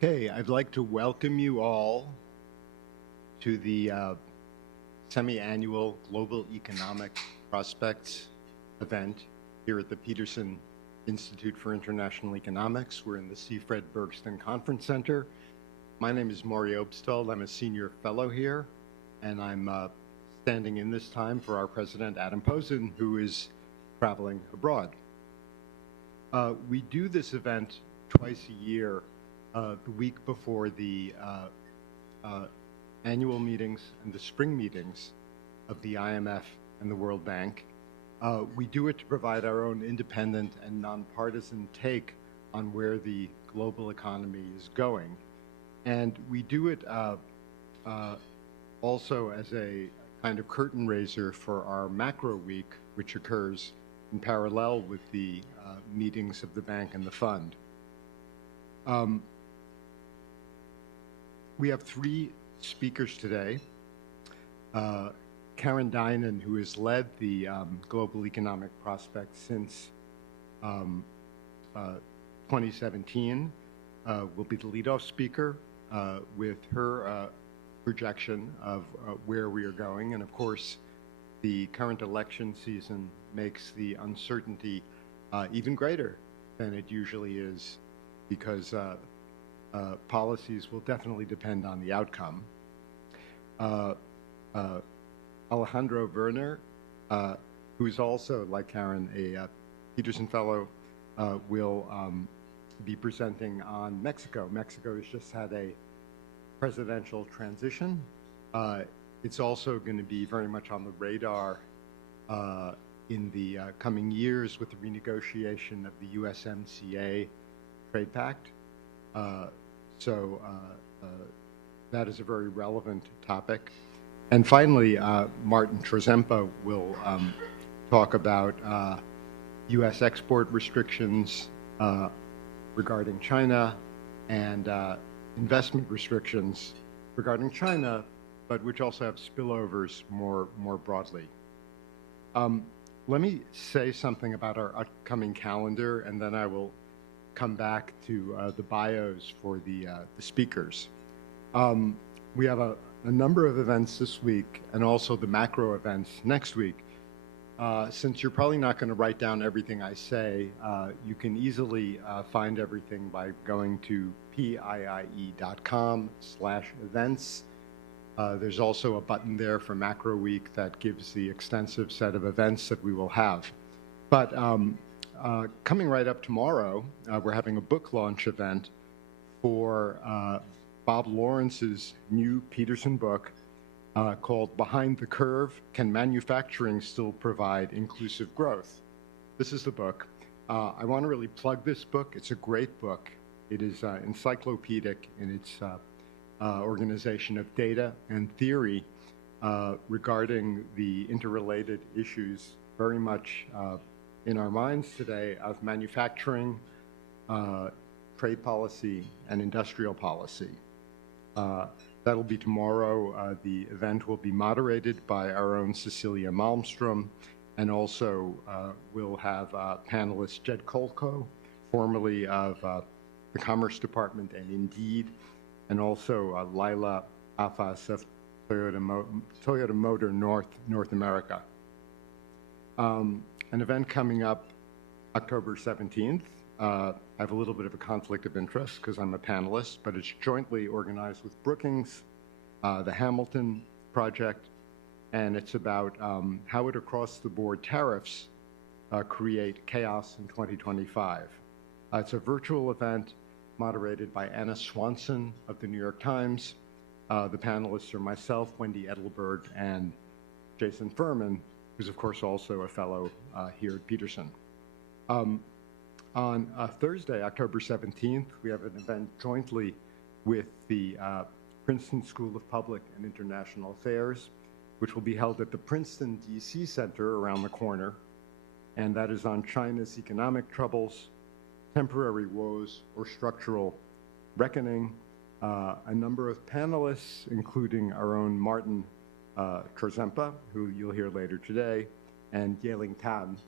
Okay, I'd like to welcome you all to the semi-annual Global Economic Prospects event here at the Peterson Institute for International Economics. We're in the C. Fred Bergston Conference Center. My name is Maury Obstfeld. I'm a senior fellow here, and I'm standing in this time for our president, Adam Posen, who is traveling abroad. We do this event twice a year, the week before the annual meetings and the spring meetings of the IMF and the World Bank. We do it to provide our own independent and nonpartisan take on where the global economy is going. And we do it also as a kind of curtain raiser for our macro week, which occurs in parallel with the meetings of the bank and the fund. We have three speakers today. Karen Dynan, who has led the Global Economic Prospects since 2017, will be the leadoff speaker with her projection of where we are going. And of course, the current election season makes the uncertainty even greater than it usually is, because policies will definitely depend on the outcome. Alejandro Werner, who is also, like Karen, a Peterson Fellow, will be presenting on Mexico. Mexico has just had a presidential transition. It's also going to be very much on the radar in the coming years with the renegotiation of the USMCA trade pact. So that is a very relevant topic. And finally, Martin Trzempa will talk about U.S. export restrictions regarding China and investment restrictions regarding China, but which also have spillovers more broadly. Let me say something about our upcoming calendar, and then I will come back to the bios for the speakers. We have a number of events this week and also the macro events next week. Since you're probably not going to write down everything I say, you can easily find everything by going to piie.com/events. There's also a button there for Macro Week that gives the extensive set of events that we will have. But coming right up tomorrow, we're having a book launch event for Bob Lawrence's new Peterson book called Behind the Curve: Can Manufacturing Still Provide Inclusive Growth? This is the book. I want to really plug this book. It's a great book. It is encyclopedic in its organization of data and theory regarding the interrelated issues very much in our minds today of manufacturing, trade policy, and industrial policy. That'll be tomorrow. The event will be moderated by our own Cecilia Malmstrom, and also we'll have panelist Jed Kolko, formerly of the Commerce Department and Indeed, and also Lila Afas of Toyota Motor North America. An event coming up October 17th. I have a little bit of a conflict of interest because I'm a panelist, but it's jointly organized with Brookings, the Hamilton Project, and it's about how would across-the-board tariffs create chaos in 2025. It's a virtual event moderated by Anna Swanson of the New York Times. The panelists are myself, Wendy Edelberg, and Jason Furman, who's of course also a fellow here at Peterson. On Thursday, October 17th, we have an event jointly with the Princeton School of Public and International Affairs, which will be held at the Princeton DC Center around the corner, and that is on China's economic troubles, temporary woes, or structural reckoning. A number of panelists, including our own Martin Trzempa, who you'll hear later today, and Yeling Tan.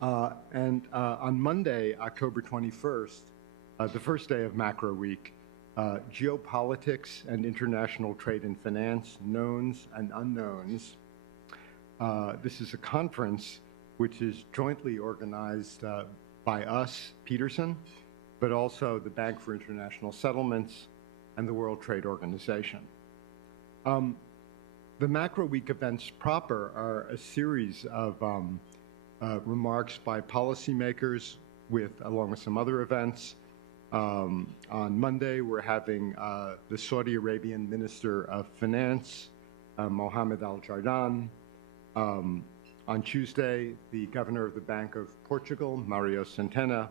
And on Monday, October 21st, The first day of Macro Week, Geopolitics and International Trade and Finance, Knowns and Unknowns. This is a conference which is jointly organized by us, Peterson, but also the Bank for International Settlements and the World Trade Organization. The Macro Week events proper are a series of remarks by policymakers along with some other events. On Monday, we're having the Saudi Arabian Minister of Finance, Mohammed Al-Jardan. On Tuesday, the Governor of the Bank of Portugal, Mario Centeno.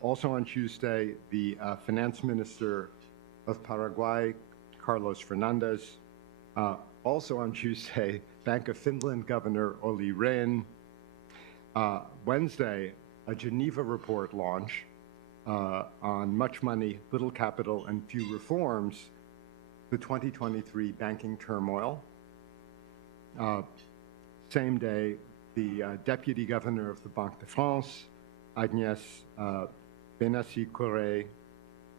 Also on Tuesday, the Finance Minister of Paraguay, Carlos Fernandez. Also on Tuesday, Bank of Finland Governor Olli Rehn. Wednesday, a Geneva report launch on much money, little capital, and few reforms, the 2023 banking turmoil. Same day, the Deputy Governor of the Banque de France, Agnès Benassi-Corré,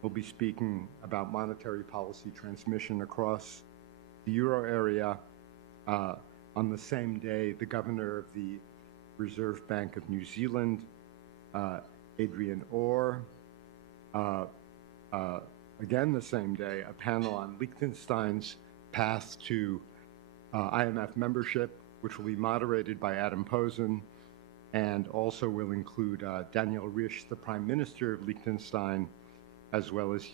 will be speaking about monetary policy transmission across the euro area. On the same day, the Governor of the Reserve Bank of New Zealand, Adrian Orr. Again the same day, a panel on Liechtenstein's path to IMF membership, which will be moderated by Adam Posen, and also will include Daniel Risch, the Prime Minister of Liechtenstein, as well as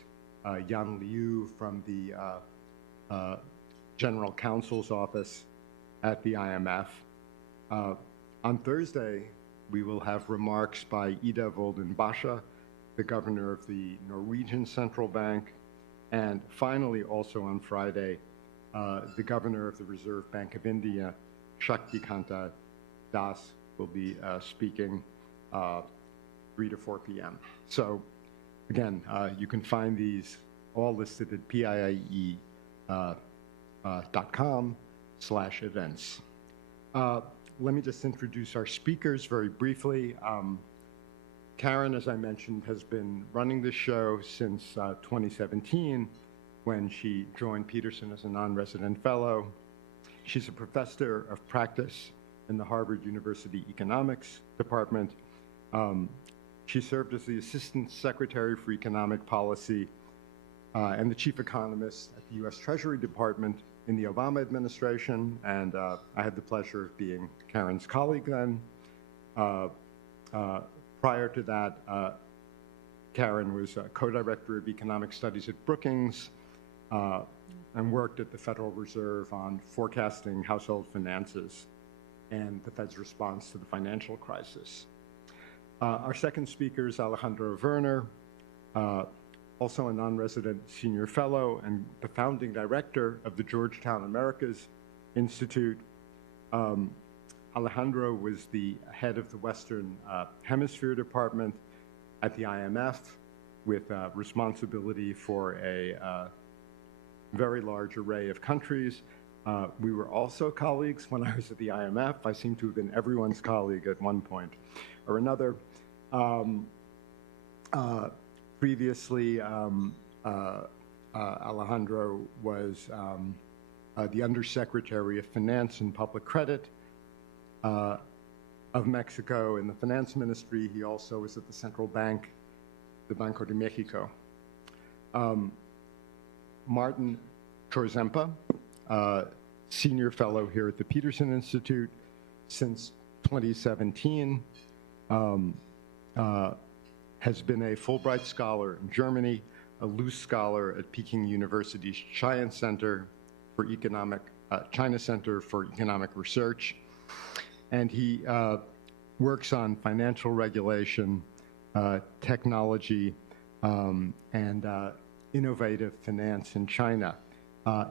Yan Liu from the General Counsel's office at the IMF. On Thursday, we will have remarks by Ida Wolden-Basche, the Governor of the Norwegian Central Bank, and finally, also on Friday, the Governor of the Reserve Bank of India, Shaktikanta Das, will be speaking 3 to 4 p.m. So, again, you can find these all listed at PIIE.com/events. Let me just introduce our speakers very briefly. Karen, as I mentioned, has been running this show since 2017 when she joined Peterson as a non-resident fellow. She's a professor of practice in the Harvard University Economics Department. She served as the Assistant Secretary for Economic Policy and the Chief Economist at the U.S. Treasury Department in the Obama administration, and I had the pleasure of being Karen's colleague then. Prior to that, Karen was co-director of economic studies at Brookings and worked at the Federal Reserve on forecasting household finances and the Fed's response to the financial crisis. Our second speaker is Alejandro Werner, also a non-resident senior fellow and the founding director of the Georgetown Americas Institute. Alejandro was the head of the Western Hemisphere Department at the IMF with responsibility for a very large array of countries. We were also colleagues when I was at the IMF. I seem to have been everyone's colleague at one point or another. Previously, Alejandro was the Undersecretary of Finance and Public Credit of Mexico in the Finance Ministry. He also was at the Central Bank, the Banco de Mexico. Martin Chorzempa, Senior Fellow here at the Peterson Institute since 2017, has been a Fulbright Scholar in Germany, a Luce Scholar at Peking University's China Center for Economic Research, and he works on financial regulation, technology, and innovative finance in China.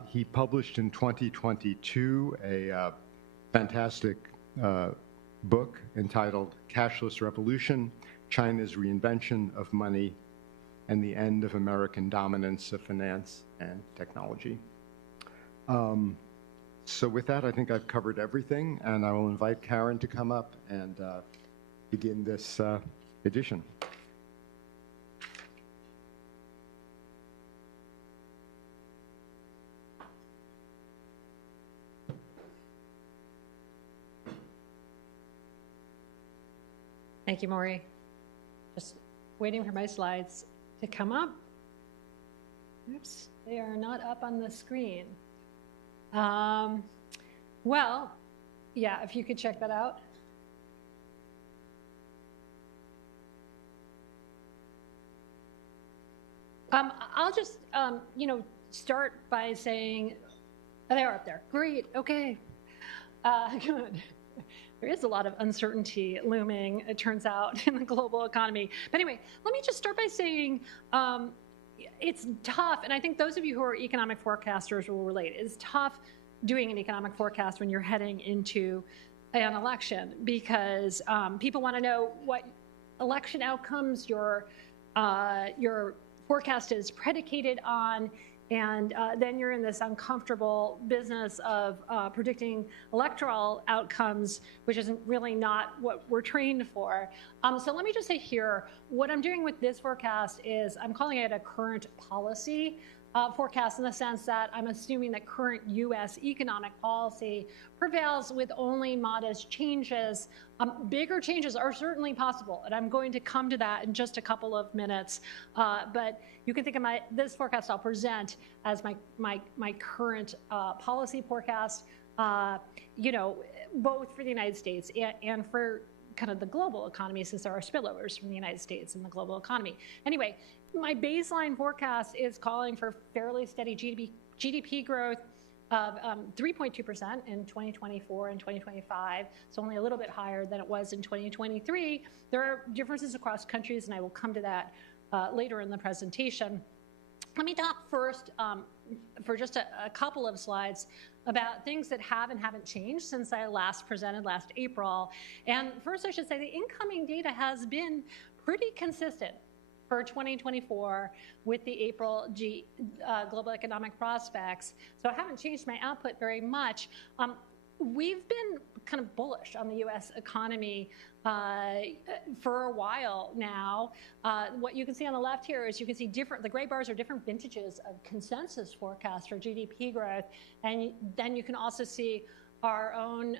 He published in 2022 a fantastic book entitled Cashless Revolution, China's Reinvention of Money and the End of American Dominance of Finance and Technology. So with that, I think I've covered everything, and I will invite Karen to come up and begin this edition. Thank you, Maury. Just waiting for my slides to come up. Oops, they are not up on the screen. Well, yeah, if you could check that out. I'll just, start by saying, oh, they are up there. Great, okay, good. There is a lot of uncertainty looming, it turns out, in the global economy. But anyway, let me just start by saying it's tough, and I think those of you who are economic forecasters will relate. It's tough doing an economic forecast when you're heading into an election because people want to know what election outcomes your forecast is predicated on, and then you're in this uncomfortable business of predicting electoral outcomes, which isn't really not what we're trained for. So let me just say here, what I'm doing with this forecast is I'm calling it a current policy forecast in the sense that I'm assuming that current U.S. economic policy prevails with only modest changes. Bigger changes are certainly possible, and I'm going to come to that in just a couple of minutes. But you can think of this forecast I'll present as my current policy forecast, both for the United States and for kind of the global economy, since there are spillovers from the United States in the global economy. Anyway, my baseline forecast is calling for fairly steady GDP growth of 3.2% in 2024 and 2025. It's only a little bit higher than it was in 2023. There are differences across countries, and I will come to that later in the presentation. Let me talk first for just a couple of slides about things that have and haven't changed since I last presented last April. And first, I should say the incoming data has been pretty consistent for 2024 with the April global economic prospects. So I haven't changed my output very much. We've been kind of bullish on the U.S. economy for a while now. What you can see on the left here is you can see the gray bars are different vintages of consensus forecasts for GDP growth. And then you can also see our own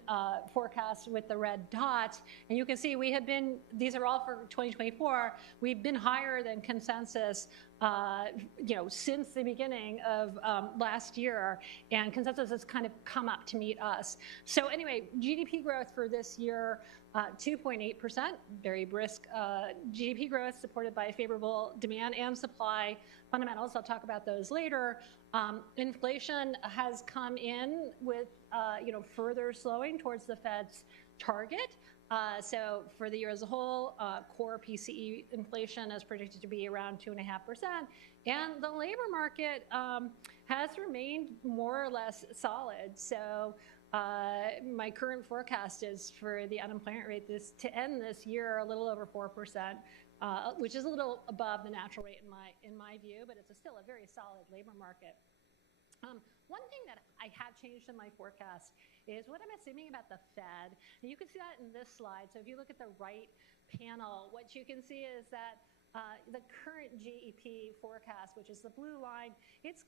forecast with the red dots. And you can see these are all for 2024, we've been higher than consensus since the beginning of last year, and consensus has kind of come up to meet us. So anyway, GDP growth for this year, 2.8%, very brisk GDP growth supported by favorable demand and supply fundamentals. I'll talk about those later. Inflation has come in with further slowing towards the Fed's target. So for the year as a whole, core PCE inflation is predicted to be around 2.5%. And the labor market has remained more or less solid. So my current forecast is for the unemployment rate to end this year a little over 4%, which is a little above the natural rate in my view, but it's still a very solid labor market. One thing that I have changed in my forecast is what I'm assuming about the Fed. And you can see that in this slide. So if you look at the right panel, what you can see is that the current GEP forecast, which is the blue line, it's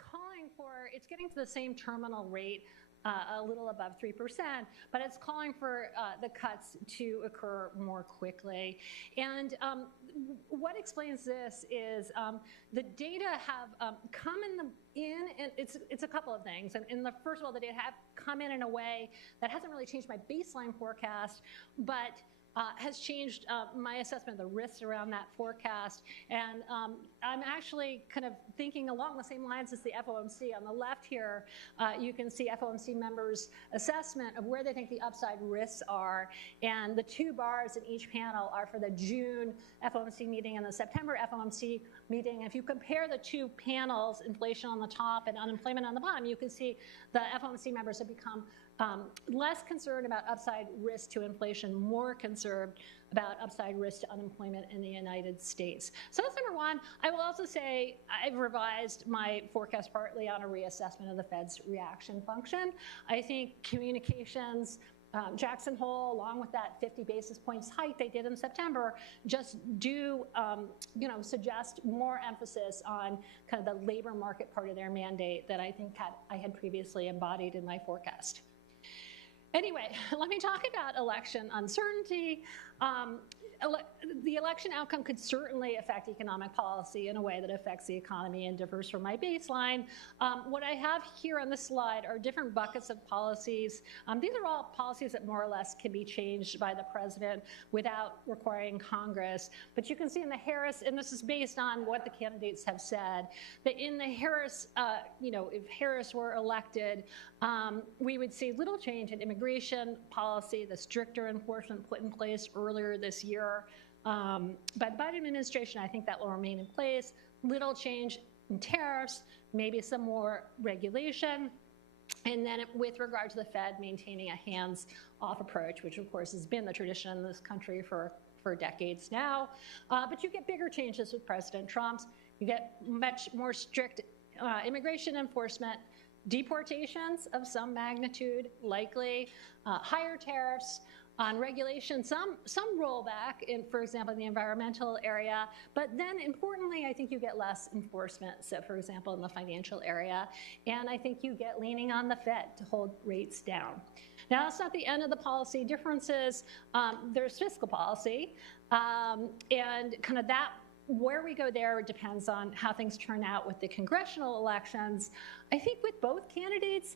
getting to the same terminal rate, a little above 3%, but it's calling for the cuts to occur more quickly. And what explains this is the data have come in, and it's a couple of things. And first of all, the data have come in a way that hasn't really changed my baseline forecast, but has changed my assessment of the risks around that forecast. And I'm actually kind of thinking along the same lines as the FOMC. On the left here, you can see FOMC members' assessment of where they think the upside risks are. And the two bars in each panel are for the June FOMC meeting and the September FOMC meeting. If you compare the two panels, inflation on the top and unemployment on the bottom, you can see the FOMC members have become less concerned about upside risk to inflation, more concerned about upside risk to unemployment in the United States. So that's number one. I will also say I've revised my forecast partly on a reassessment of the Fed's reaction function. I think communications, Jackson Hole, along with that 50 basis points hike they did in September, just do suggest more emphasis on kind of the labor market part of their mandate that I think I had previously embodied in my forecast. Anyway, let me talk about election uncertainty. The election outcome could certainly affect economic policy in a way that affects the economy and differs from my baseline. What I have here on this slide are different buckets of policies. These are all policies that more or less can be changed by the president without requiring Congress. But you can see in the Harris, and this is based on what the candidates have said, that in the Harris, if Harris were elected, we would see little change in immigration policy, the stricter enforcement put in place earlier this year. By the Biden administration, I think that will remain in place. Little change in tariffs, maybe some more regulation. And then with regard to the Fed, maintaining a hands-off approach, which of course has been the tradition in this country for decades now. But you get bigger changes with President Trump's. You get much more strict immigration enforcement, deportations of some magnitude, likely, higher tariffs on regulation, some rollback in, for example, in the environmental area, but then importantly, I think you get less enforcement. So for example, in the financial area, and I think you get leaning on the Fed to hold rates down. Now, that's not the end of the policy differences. There's fiscal policy, and kind of that, where we go there depends on how things turn out with the congressional elections. I think with both candidates,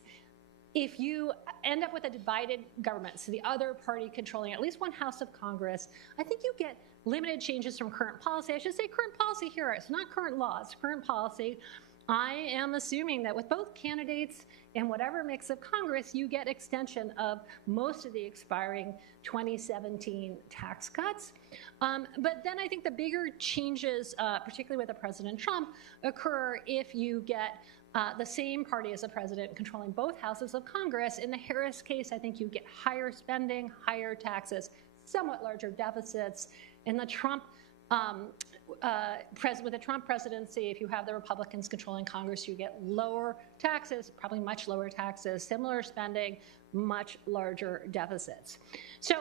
if you end up with a divided government, so the other party controlling at least one house of Congress, I think you get limited changes from current policy. I should say current policy here. It's not current law, it's current policy. I am assuming that with both candidates and whatever mix of Congress, you get extension of most of the expiring 2017 tax cuts. But then I think the bigger changes, particularly with the President Trump, occur if you get the same party as the president controlling both houses of Congress. In the Harris case, I think you get higher spending, higher taxes, somewhat larger deficits. In the Trump, with the Trump presidency, if you have the Republicans controlling Congress, you get lower taxes, probably much lower taxes, similar spending, much larger deficits. So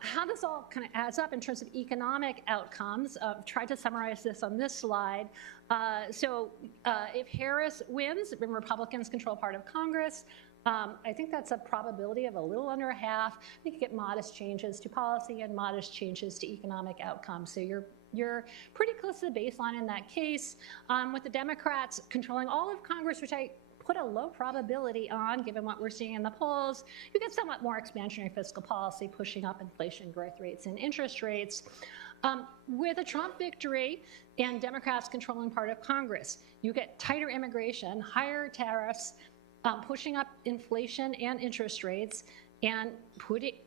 how this all kind of adds up in terms of economic outcomes, I've tried to summarize this on this slide. If Harris wins, when Republicans control part of Congress, I think that's a probability of a little under half. I think you get modest changes to policy and modest changes to economic outcomes. So you're pretty close to the baseline in that case. With the Democrats controlling all of Congress, which I put a low probability on, given what we're seeing in the polls, you get somewhat more expansionary fiscal policy, pushing up inflation growth rates and interest rates. With a Trump victory and Democrats controlling part of Congress, you get tighter immigration, higher tariffs, pushing up inflation and interest rates, and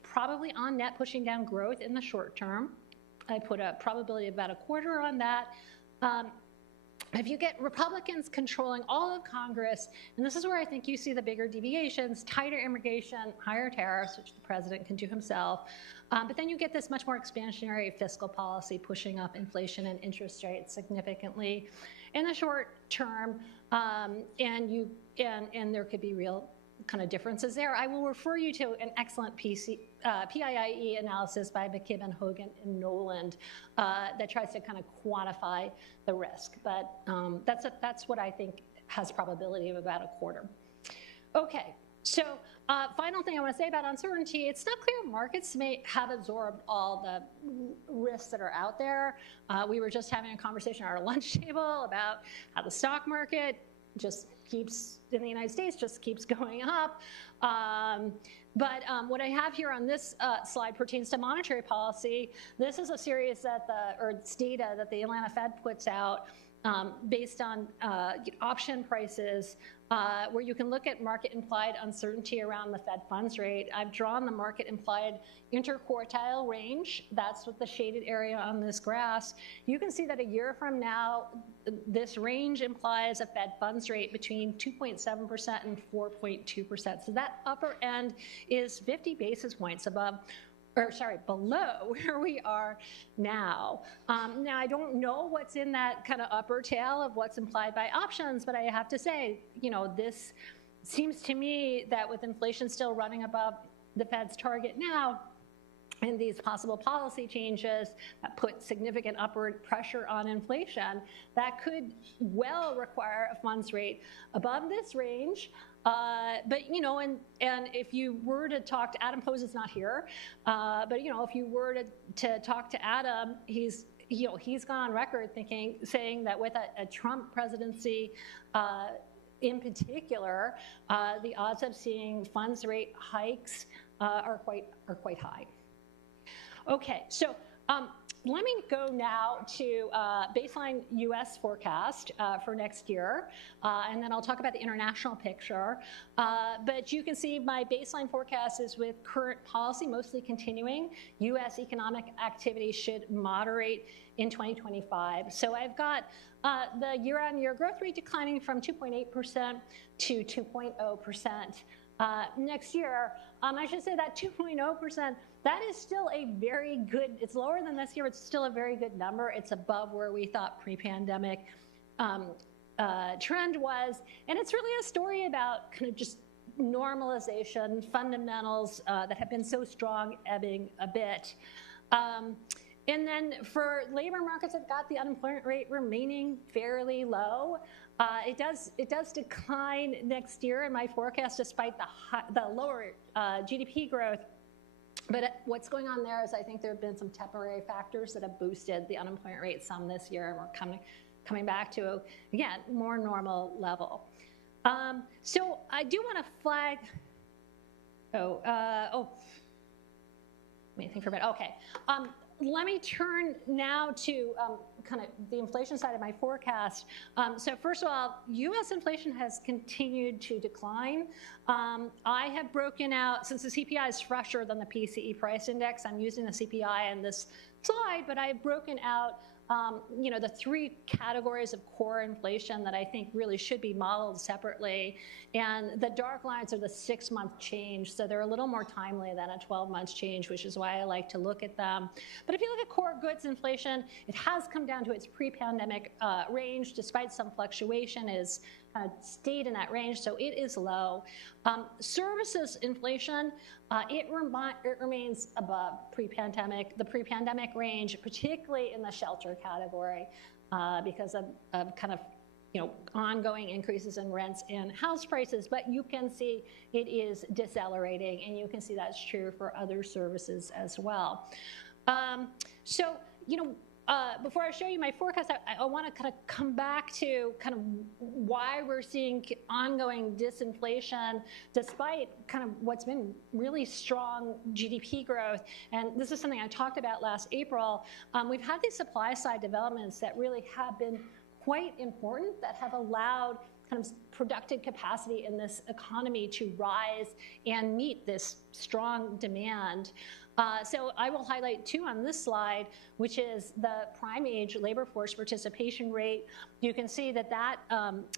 probably on net pushing down growth in the short term. I put a probability of about a quarter on that. If you get Republicans controlling all of Congress, and this is where I think you see the bigger deviations, tighter immigration, higher tariffs, which the president can do himself, but then you get this much more expansionary fiscal policy pushing up inflation and interest rates significantly in the short term, and there could be real kind of differences there. I will refer you to an excellent PIIE analysis by McKibben, Hogan, and Noland that tries to kind of quantify the risk. But that's what I think has probability of about a quarter. Okay, so final thing I want to say about uncertainty, it's not clear markets may have absorbed all the risks that are out there. We were just having a conversation at our lunch table about how the stock market just keeps, in the United States, just keeps going up. But what I have here on this slide pertains to monetary policy. This is a series that it's data that the Atlanta Fed puts out based on option prices, where you can look at market implied uncertainty around the Fed funds rate. I've drawn the market implied interquartile range. That's what the shaded area on this graph. You can see that a year from now, this range implies a Fed funds rate between 2.7% and 4.2%. So that upper end is 50 basis points below where we are now. Now, I don't know what's in that kind of upper tail of what's implied by options, but I have to say, this seems to me that with inflation still running above the Fed's target now, and these possible policy changes that put significant upward pressure on inflation, that could well require a funds rate above this range. But, you know, and if you were to talk to Adam Pose is not here, but, you know, if you were to talk to Adam, he's gone on record saying that with a Trump presidency, in particular, the odds of seeing funds rate hikes are quite high. Okay, so let me go now to baseline U.S. forecast for next year, and then I'll talk about the international picture. But you can see my baseline forecast is with current policy mostly continuing. U.S. economic activity should moderate in 2025. So I've got the year-on-year growth rate declining from 2.8% to 2.0%. Next year, I should say that 2.0%, that is still a very good, it's lower than this year, it's still a very good number. It's above where we thought pre-pandemic trend was. And it's really a story about kind of just normalization, fundamentals that have been so strong ebbing a bit. And then for labor markets, I've got the unemployment rate remaining fairly low. It does decline next year in my forecast despite the lower GDP growth. But what's going on there is I think there have been some temporary factors that have boosted the unemployment rate some this year, and we're coming back to, again, more normal level. So I do want to flag, let me think for a minute. Okay. Let me turn now to kind of the inflation side of my forecast. So first of all, U.S. inflation has continued to decline. I have broken out, since the CPI is fresher than the PCE price index, I'm using the CPI in this slide, but I've broken out the three categories of core inflation that I think really should be modeled separately. And the dark lines are the 6-month change, so they're a little more timely than a 12-month change, which is why I like to look at them. But if you look at core goods inflation, it has come down to its pre-pandemic range, despite some fluctuation. It has stayed in that range, so it is low. Services inflation, it remains above the pre-pandemic range, particularly in the shelter category, because of kind of ongoing increases in rents and house prices. But you can see it is decelerating, and you can see that's true for other services as well. Before I show you my forecast, I want to kind of come back to kind of why we're seeing ongoing disinflation despite kind of what's been really strong GDP growth. And this is something I talked about last April. We've had these supply side developments that really have been quite important, that have allowed kind of productive capacity in this economy to rise and meet this strong demand. So I will highlight two on this slide, which is the prime age labor force participation rate. You can see that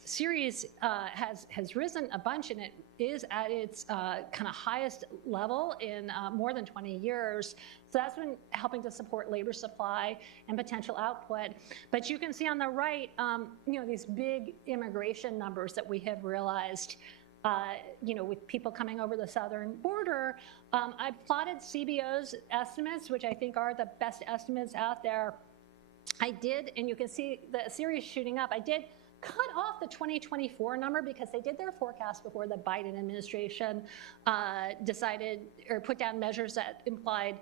series has risen a bunch, and it is at its kind of highest level in more than 20 years. So that's been helping to support labor supply and potential output. But you can see on the right, these big immigration numbers that we have realized. With people coming over the southern border. I've plotted CBO's estimates, which I think are the best estimates out there. I did, and you can see the series shooting up. I did cut off the 2024 number because they did their forecast before the Biden administration decided or put down measures that implied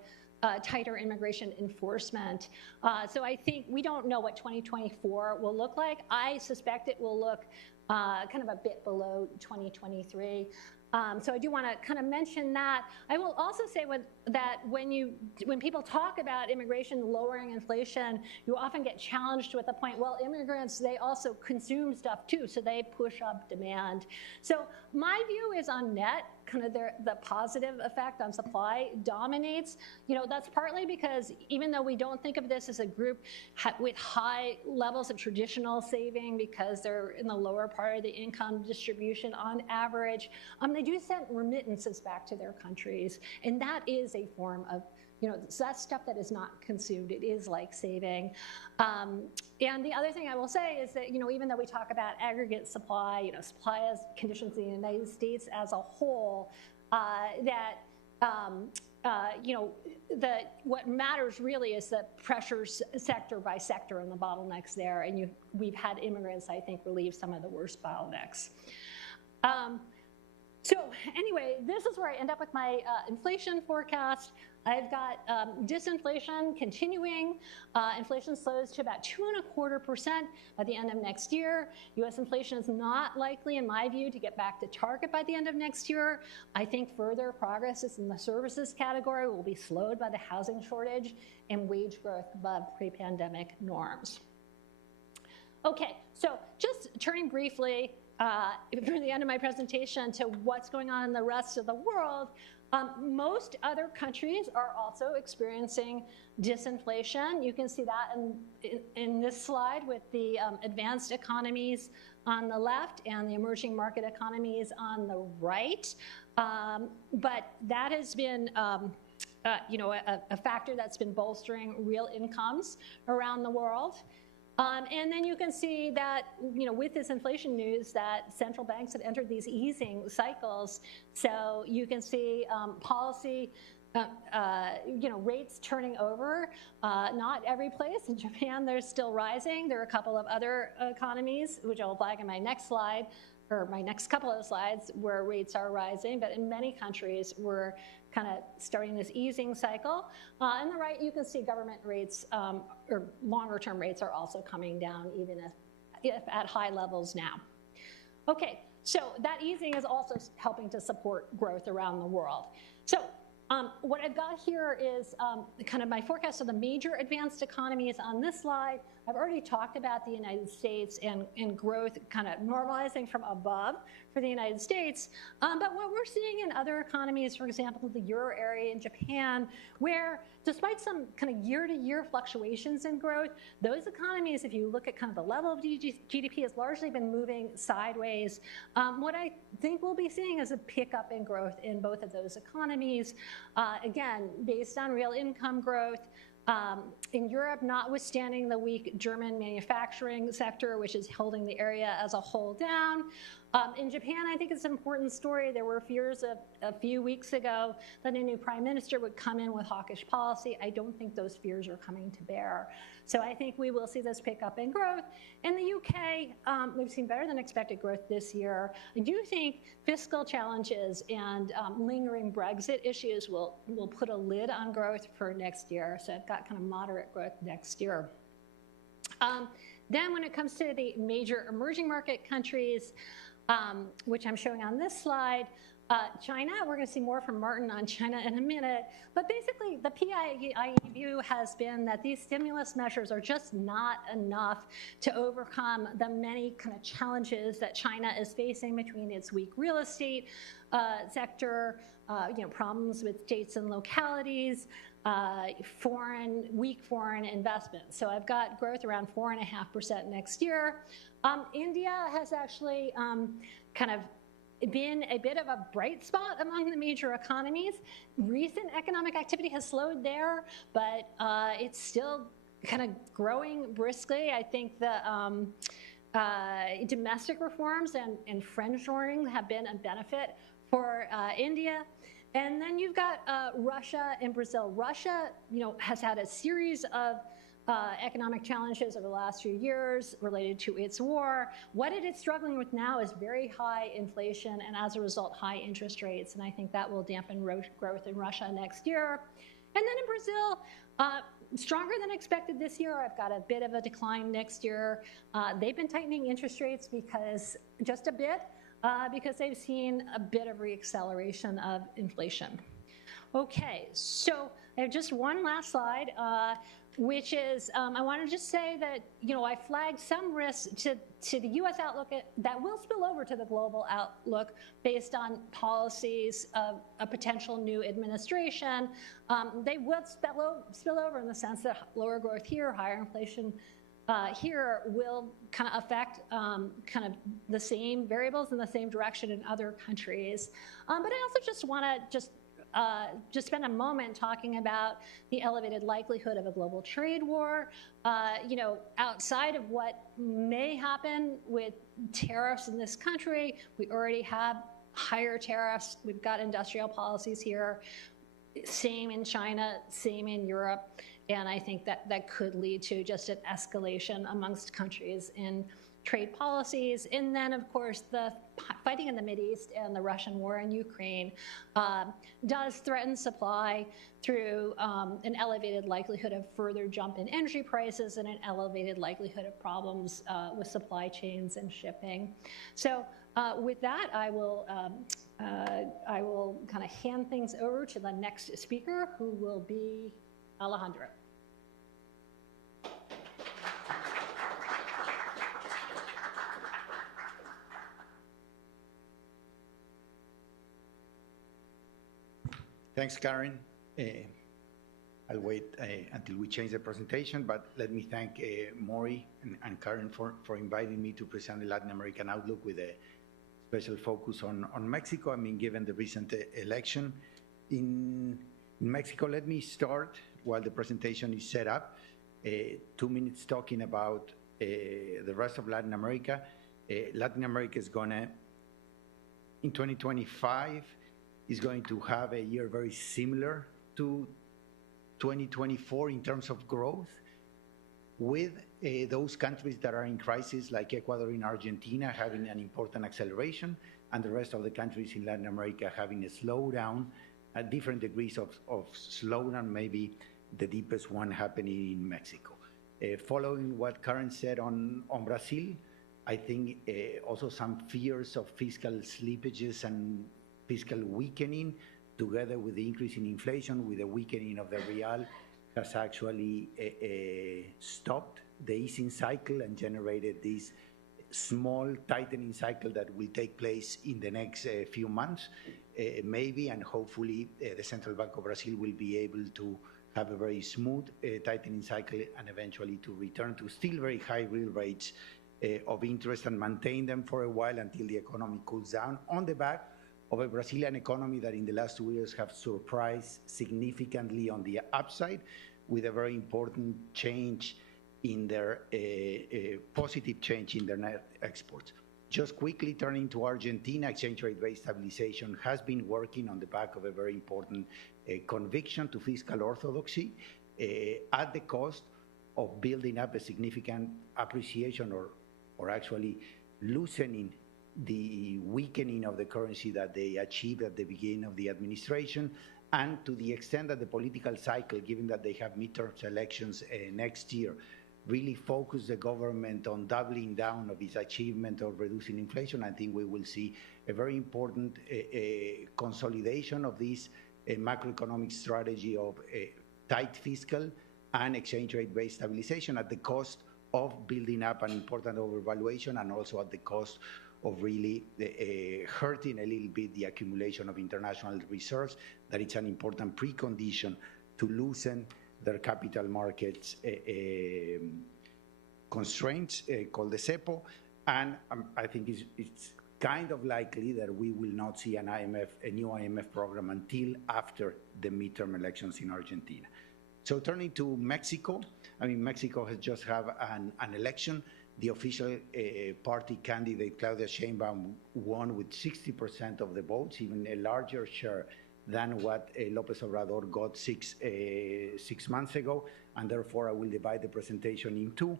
tighter immigration enforcement. So I think we don't know what 2024 will look like. I suspect it will look kind of a bit below 2023. So I do want to kind of mention that. I will also say that when people talk about immigration lowering inflation, you often get challenged with the point, well, immigrants, they also consume stuff too, so they push up demand. So my view is on net, kind of the positive effect on supply dominates. That's partly because even though we don't think of this as a group with high levels of traditional saving because they're in the lower part of the income distribution on average, they do send remittances back to their countries. And that is a form of, so that's stuff that is not consumed. It is like saving. And the other thing I will say is that, even though we talk about aggregate supply, supply as conditions in the United States as a whole, what matters really is the pressures sector by sector and the bottlenecks there. And we've had immigrants, I think, relieve some of the worst bottlenecks. anyway, this is where I end up with my inflation forecast. I've got disinflation continuing. Inflation slows to about 2.25% by the end of next year. U.S. inflation is not likely, in my view, to get back to target by the end of next year. I think further progress in the services category will be slowed by the housing shortage and wage growth above pre-pandemic norms. Okay, so just turning briefly for the end of my presentation to what's going on in the rest of the world. Most other countries are also experiencing disinflation. You can see that in this slide with the advanced economies on the left and the emerging market economies on the right. But that has been a factor that's been bolstering real incomes around the world. And then you can see that, with this inflation news, that central banks have entered these easing cycles. So you can see policy, rates turning over. Not every place. In Japan, they're still rising. There are a couple of other economies, which I'll flag in my next slide, or my next couple of slides, where rates are rising. But in many countries, we're kind of starting this easing cycle. On the right, you can see government rates, or longer-term rates are also coming down, even if at high levels now. Okay, so that easing is also helping to support growth around the world. So what I've got here is kind of my forecast of the major advanced economies on this slide. I've already talked about the United States and growth kind of normalizing from above for the United States. But what we're seeing in other economies, for example, the Euro area and Japan, where despite some kind of year-to-year fluctuations in growth, those economies, if you look at kind of the level of GDP, has largely been moving sideways. What I think we'll be seeing is a pickup in growth in both of those economies, again, based on real income growth. In Europe, notwithstanding the weak German manufacturing sector, which is holding the area as a whole down. In Japan, I think it's an important story. There were fears a few weeks ago that a new prime minister would come in with hawkish policy. I don't think those fears are coming to bear. So I think we will see this pick up in growth. In the UK, we've seen better than expected growth this year. I do think fiscal challenges and lingering Brexit issues will put a lid on growth for next year. So I've got kind of moderate growth next year. Then when it comes to the major emerging market countries, which I'm showing on this slide, China, we're going to see more from Martin on China in a minute. But basically, the PIE view has been that these stimulus measures are just not enough to overcome the many kind of challenges that China is facing between its weak real estate sector, problems with states and localities, weak foreign investment. So I've got growth around 4.5% next year. India has actually kind of been a bit of a bright spot among the major economies. Recent economic activity has slowed there, but it's still kind of growing briskly. I think the domestic reforms and friendshoring have been a benefit for India. And then you've got Russia and Brazil. Russia, has had a series of economic challenges over the last few years related to its war. What it is struggling with now is very high inflation and, as a result, high interest rates. And I think that will dampen growth in Russia next year. And then in Brazil, stronger than expected this year. I've got a bit of a decline next year. They've been tightening interest rates because they've seen a bit of reacceleration of inflation. Okay, so I have just one last slide, which is I want to just say that I flagged some risks to the U.S. outlook that will spill over to the global outlook based on policies of a potential new administration. They will spill over in the sense that lower growth here, higher inflation here will kind of affect kind of the same variables in the same direction in other countries. But I also just want to just spend a moment talking about the elevated likelihood of a global trade war. Outside of what may happen with tariffs in this country, we already have higher tariffs. We've got industrial policies here. Same in China, same in Europe. And I think that could lead to just an escalation amongst countries in trade policies. And then, of course, the fighting in the Mideast and the Russian war in Ukraine does threaten supply through an elevated likelihood of further jump in energy prices and an elevated likelihood of problems with supply chains and shipping. So with that, I will kind of hand things over to the next speaker, who will be Alejandro. Thanks, Karen. I'll wait until we change the presentation, but let me thank Maury and Karen for inviting me to present the Latin American outlook with a special focus on Mexico. I mean, given the recent election in Mexico, let me start while the presentation is set up. 2 minutes talking about the rest of Latin America. Latin America is gonna, in 2025, is going to have a year very similar to 2024 in terms of growth, with those countries that are in crisis like Ecuador and Argentina having an important acceleration, and the rest of the countries in Latin America having a slowdown, at different degrees of slowdown, maybe the deepest one happening in Mexico. Following what Karen said on Brazil, I think also some fears of fiscal slippages and fiscal weakening, together with the increase in inflation, with the weakening of the real, has actually stopped the easing cycle and generated this small tightening cycle that will take place in the next few months. Maybe and hopefully the Central Bank of Brazil will be able to have a very smooth tightening cycle and eventually to return to still very high real rates of interest and maintain them for a while until the economy cools down, on the back of a Brazilian economy that in the last 2 years have surprised significantly on the upside, with a very important change in their positive change in their net exports. Just quickly turning to Argentina, exchange rate rate stabilization has been working on the back of a very important conviction to fiscal orthodoxy at the cost of building up a significant appreciation or actually loosening the weakening of the currency that they achieved at the beginning of the administration, and to the extent that the political cycle, given that they have midterm elections next year, really focus the government on doubling down of its achievement of reducing inflation, I think we will see a very important consolidation of this macroeconomic strategy of tight fiscal and exchange rate based stabilization at the cost of building up an important overvaluation, and also at the cost of really hurting a little bit the accumulation of international reserves, that it's an important precondition to loosen their capital markets constraints called the CEPO. And I think it's kind of likely that we will not see a new IMF program until after the midterm elections in Argentina. So turning to Mexico, I mean, Mexico has just had an election. The official party candidate, Claudia Sheinbaum, won with 60% of the votes, even a larger share than what López Obrador got six months ago. And therefore, I will divide the presentation in two.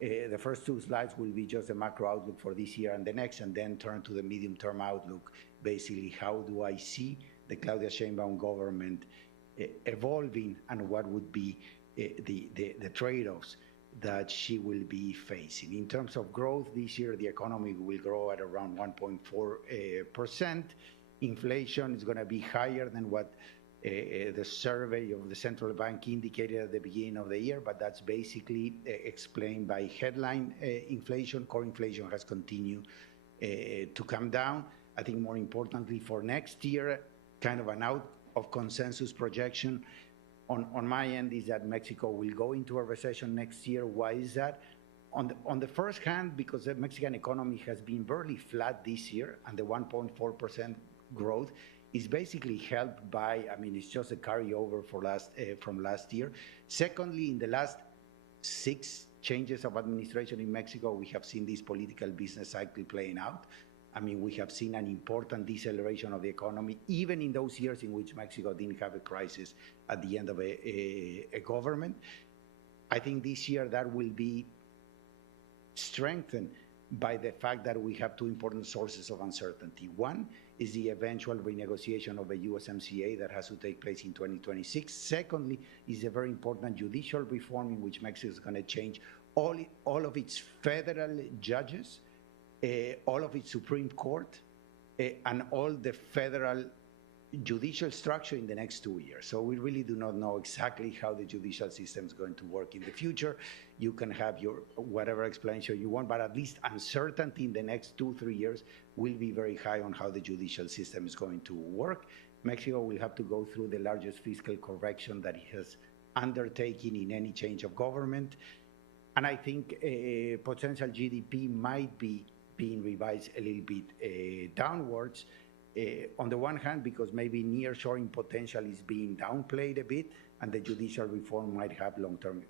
The first two slides will be just the macro outlook for this year and the next, and then turn to the medium-term outlook. Basically, how do I see the Claudia Sheinbaum government evolving, and what would be the trade-offs that she will be facing. In terms of growth, this year the economy will grow at around 1.4%. Inflation is going to be higher than what the survey of the central bank indicated at the beginning of the year, but that's basically explained by headline inflation. Core inflation has continued to come down. I think more importantly for next year, kind of an out of consensus projection on my end is that Mexico will go into a recession next year. Why is that? On the first hand, because the Mexican economy has been barely flat this year, and the 1.4% growth is basically helped by, I mean, it's just a carryover from last year. Secondly, in the last 6 changes of administration in Mexico, we have seen this political business cycle playing out. I mean, we have seen an important deceleration of the economy, even in those years in which Mexico didn't have a crisis at the end of a government. I think this year that will be strengthened by the fact that we have two important sources of uncertainty. One is the eventual renegotiation of a USMCA that has to take place in 2026. Secondly, is a very important judicial reform in which Mexico is going to change all of its federal judges, all of its Supreme Court, and all the federal judicial structure in the next 2 years. So we really do not know exactly how the judicial system is going to work in the future. You can have your whatever explanation you want, but at least uncertainty in the next 2-3 years will be very high on how the judicial system is going to work. Mexico will have to go through the largest fiscal correction that it has undertaken in any change of government. And I think potential GDP might be being revised a little bit downwards. On the one hand, because maybe nearshoring potential is being downplayed a bit, and the judicial reform might have long-term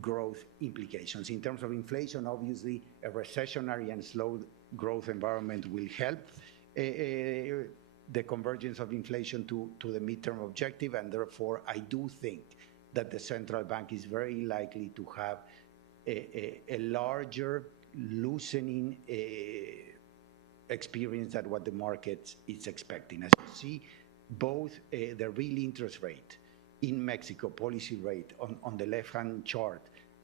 growth implications. In terms of inflation, obviously, a recessionary and slow growth environment will help the convergence of inflation to the midterm objective, and therefore, I do think that the central bank is very likely to have a larger loosening experience than what the market is expecting. As you see, both the real interest rate in Mexico, policy rate on the left-hand chart,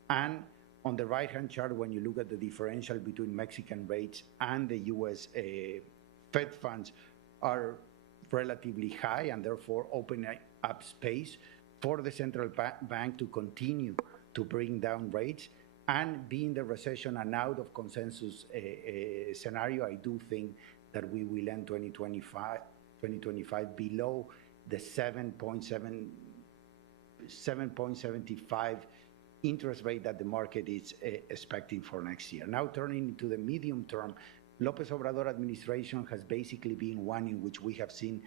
and on the right-hand chart, when you look at the differential between Mexican rates and the US Fed funds, are relatively high and therefore opening up space for the central bank to continue to bring down rates. And being the recession and out of consensus scenario, I do think that we will end 2025 below the 7.75 interest rate that the market is expecting for next year. Now turning to the medium term, López Obrador administration has basically been one in which we have seen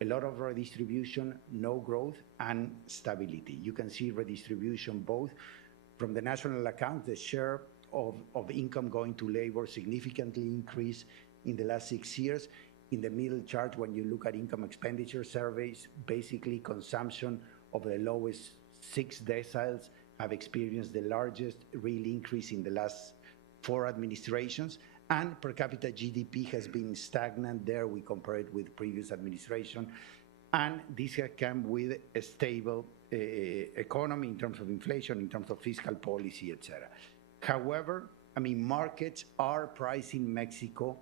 a lot of redistribution, no growth, and stability. You can see redistribution both from the national account, the share of income going to labor significantly increased in the last 6 years. In the middle chart, when you look at income expenditure surveys, basically consumption of the lowest 6 deciles have experienced the largest real increase in the last 4 administrations. And per capita GDP has been stagnant there. We compare it with previous administration. And this has come with a stable economy in terms of inflation, in terms of fiscal policy, etc. However, I mean, markets are pricing Mexico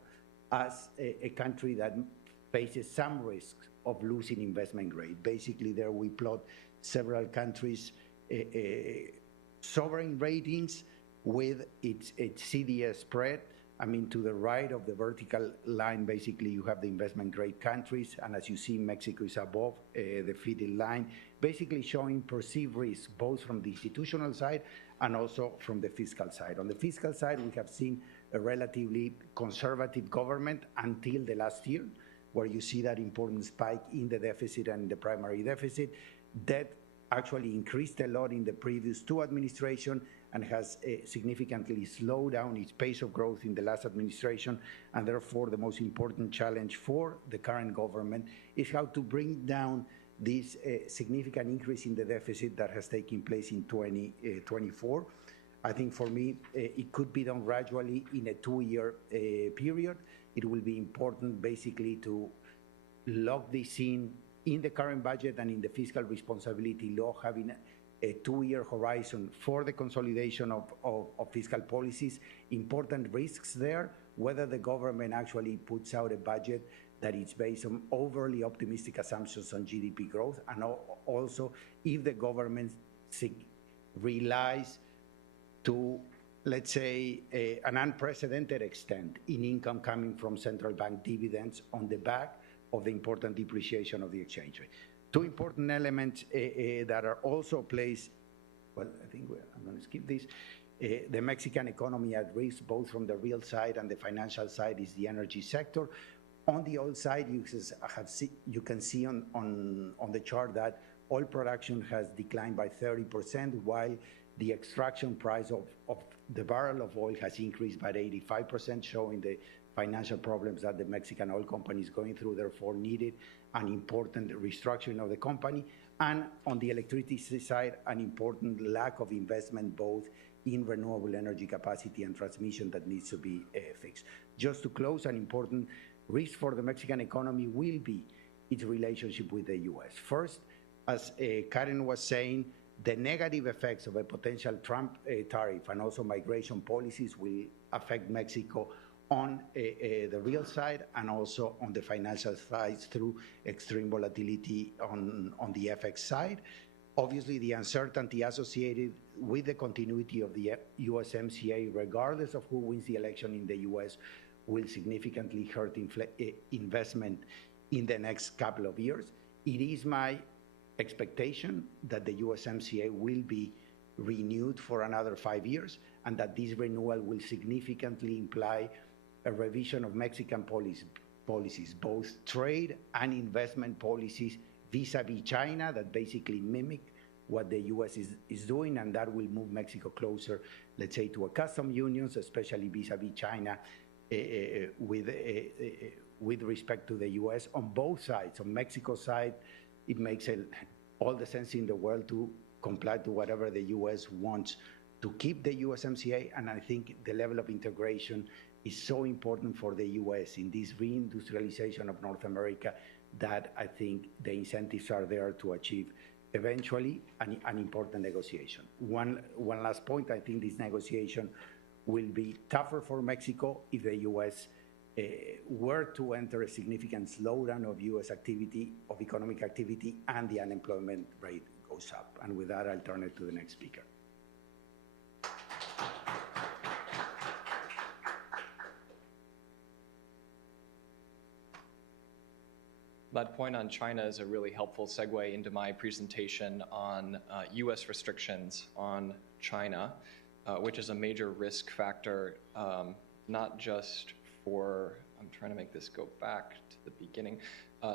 as a country that faces some risks of losing investment grade. Basically, there we plot several countries' sovereign ratings with its CDS spread. I mean, to the right of the vertical line, basically, you have the investment grade countries. And as you see, Mexico is above the fitted line, basically showing perceived risk, both from the institutional side and also from the fiscal side. On the fiscal side, we have seen a relatively conservative government until the last year, where you see that important spike in the deficit and the primary deficit. Debt actually increased a lot in the previous 2 administrations and has significantly slowed down its pace of growth in the last administration. And therefore, the most important challenge for the current government is how to bring down this significant increase in the deficit that has taken place in 2024. I think for me, it could be done gradually in a 2-year period. It will be important basically to lock this in the current budget and in the fiscal responsibility law, having a 2-year horizon for the consolidation of fiscal policies. Important risks there, whether the government actually puts out a budget that is based on overly optimistic assumptions on GDP growth, and also if the government relies to, let's say, an unprecedented extent in income coming from central bank dividends on the back of the important depreciation of the exchange rate. 2 important elements that are also placed, well, I think I'm going to skip this. The Mexican economy at risk, both from the real side and the financial side, is the energy sector. On the oil side, you can see on the chart that oil production has declined by 30%, while the extraction price of the barrel of oil has increased by 85%, showing the financial problems that the Mexican oil company is going through, therefore needed an important restructuring of the company. And on the electricity side, an important lack of investment both in renewable energy capacity and transmission that needs to be fixed. Just to close, an important risk for the Mexican economy will be its relationship with the U.S. First, as Karen was saying, the negative effects of a potential Trump tariff and also migration policies will affect Mexico on the real side and also on the financial side through extreme volatility on the FX side. Obviously, the uncertainty associated with the continuity of the USMCA, regardless of who wins the election in the U.S., will significantly hurt investment in the next couple of years. It is my expectation that the USMCA will be renewed for another 5 years, and that this renewal will significantly imply a revision of Mexican policies, both trade and investment policies vis-a-vis China, that basically mimic what the U.S. is doing, and that will move Mexico closer, let's say, to a customs unions, especially vis-a-vis China, with respect to the U.S. on both sides. On Mexico's side, it makes all the sense in the world to comply to whatever the U.S. wants to keep the USMCA, and I think the level of integration is so important for the U.S. in this reindustrialization of North America that I think the incentives are there to achieve eventually an important negotiation. One last point, I think this negotiation will be tougher for Mexico if the U.S. Were to enter a significant slowdown of U.S. activity, of economic activity, and the unemployment rate goes up. And with that, I'll turn it to the next speaker. That point on China is a really helpful segue into my presentation on U.S. restrictions on China, which is a major risk factor, not just for, I'm trying to make this go back to the beginning,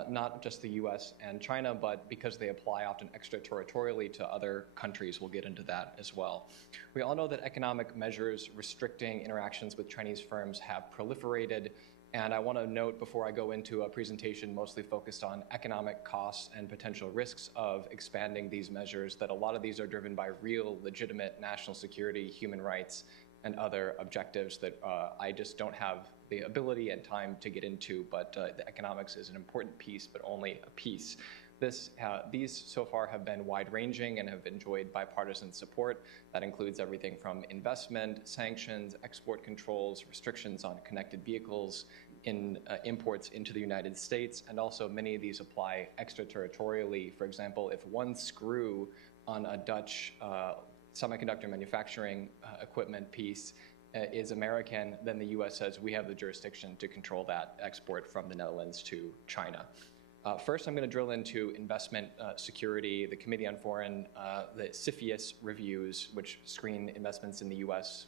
not just the U.S. and China, but because they apply often extraterritorially to other countries. We'll get into that as well. We all know that economic measures restricting interactions with Chinese firms have proliferated. And I want to note before I go into a presentation mostly focused on economic costs and potential risks of expanding these measures, that a lot of these are driven by real, legitimate national security, human rights, and other objectives that I just don't have the ability and time to get into, but the economics is an important piece, but only a piece. These so far have been wide-ranging and have enjoyed bipartisan support. That includes everything from investment, sanctions, export controls, restrictions on connected vehicles, imports into the United States, and also many of these apply extraterritorially. For example, if one screw on a Dutch semiconductor manufacturing equipment piece is American, then the U.S. says we have the jurisdiction to control that export from the Netherlands to China. First, I'm going to drill into investment security. The Committee on Foreign, the CFIUS reviews, which screen investments in the U.S.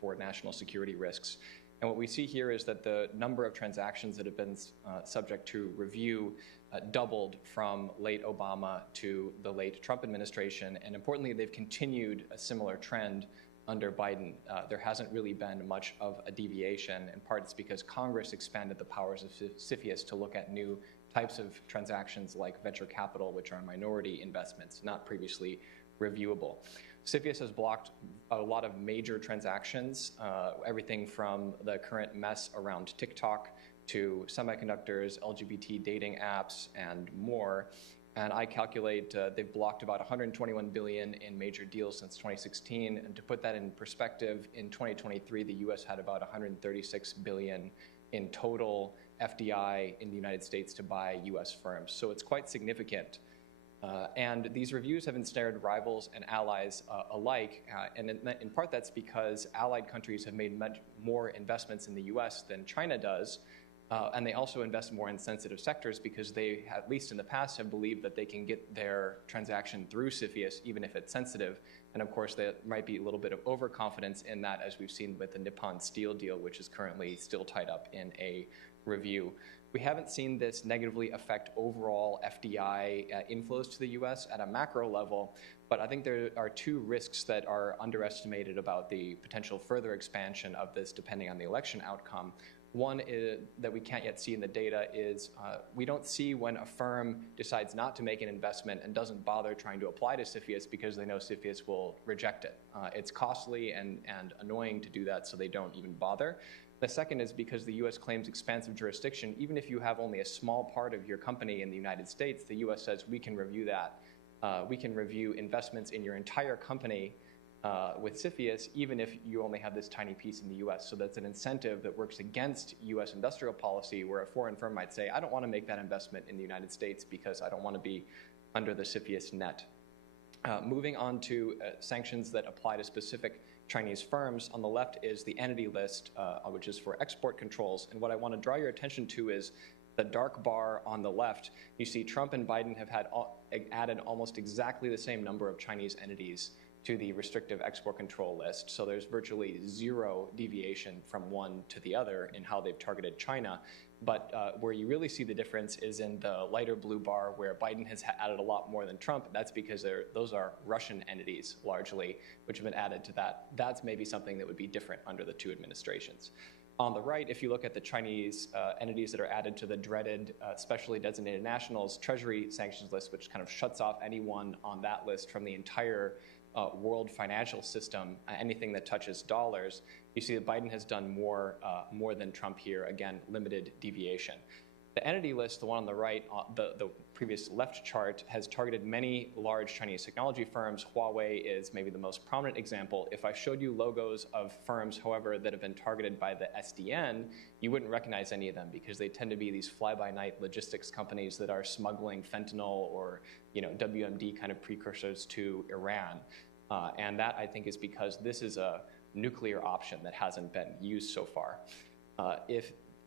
For national security risks. And what we see here is that the number of transactions that have been subject to review doubled from late Obama to the late Trump administration. And importantly, they've continued a similar trend under Biden. There hasn't really been much of a deviation. In part, it's because Congress expanded the powers of CFIUS to look at new types of transactions like venture capital, which are minority investments, not previously reviewable. CFIUS has blocked a lot of major transactions, everything from the current mess around TikTok to semiconductors, LGBT dating apps, and more. And I calculate they've blocked about $121 billion in major deals since 2016. And to put that in perspective, in 2023, the U.S. had about $136 billion in total FDI in the United States to buy U.S. firms. So it's quite significant. And these reviews have ensnared rivals and allies alike. And in part, that's because allied countries have made much more investments in the U.S. than China does. And they also invest more in sensitive sectors because they, at least in the past, have believed that they can get their transaction through CFIUS, even if it's sensitive. And of course, there might be a little bit of overconfidence in that, as we've seen with the Nippon Steel deal, which is currently still tied up in a review. We haven't seen this negatively affect overall FDI inflows to the U.S. at a macro level, but I think there are two risks that are underestimated about the potential further expansion of this depending on the election outcome. One is, that we can't yet see in the data is we don't see when a firm decides not to make an investment and doesn't bother trying to apply to CFIUS because they know CFIUS will reject it. It's costly and annoying to do that, so they don't even bother. The second is because the U.S. claims expansive jurisdiction. Even if you have only a small part of your company in the United States, the U.S. says we can review that. We can review investments in your entire company with CFIUS, even if you only have this tiny piece in the U.S. So that's an incentive that works against U.S. industrial policy, where a foreign firm might say, I don't want to make that investment in the United States because I don't want to be under the CFIUS net. Moving on to sanctions that apply to specific Chinese firms, on the left is the entity list, which is for export controls. And what I want to draw your attention to is the dark bar on the left. You see Trump and Biden have added almost exactly the same number of Chinese entities to the restrictive export control list. So there's virtually zero deviation from one to the other in how they've targeted China. But where you really see the difference is in the lighter blue bar, where Biden has added a lot more than Trump. That's because those are Russian entities, largely, which have been added to that. That's maybe something that would be different under the two administrations. On the right, if you look at the Chinese entities that are added to the dreaded specially designated nationals Treasury sanctions list, which kind of shuts off anyone on that list from the entire world financial system, anything that touches dollars, you see that Biden has done more than Trump here. Again, limited deviation. The entity list, the one on the right, the previous left chart, has targeted many large Chinese technology firms. Huawei is maybe the most prominent example. If I showed you logos of firms, however, that have been targeted by the SDN, you wouldn't recognize any of them because they tend to be these fly-by-night logistics companies that are smuggling fentanyl or WMD kind of precursors to Iran. And that, I think, is because this is a nuclear option that hasn't been used so far.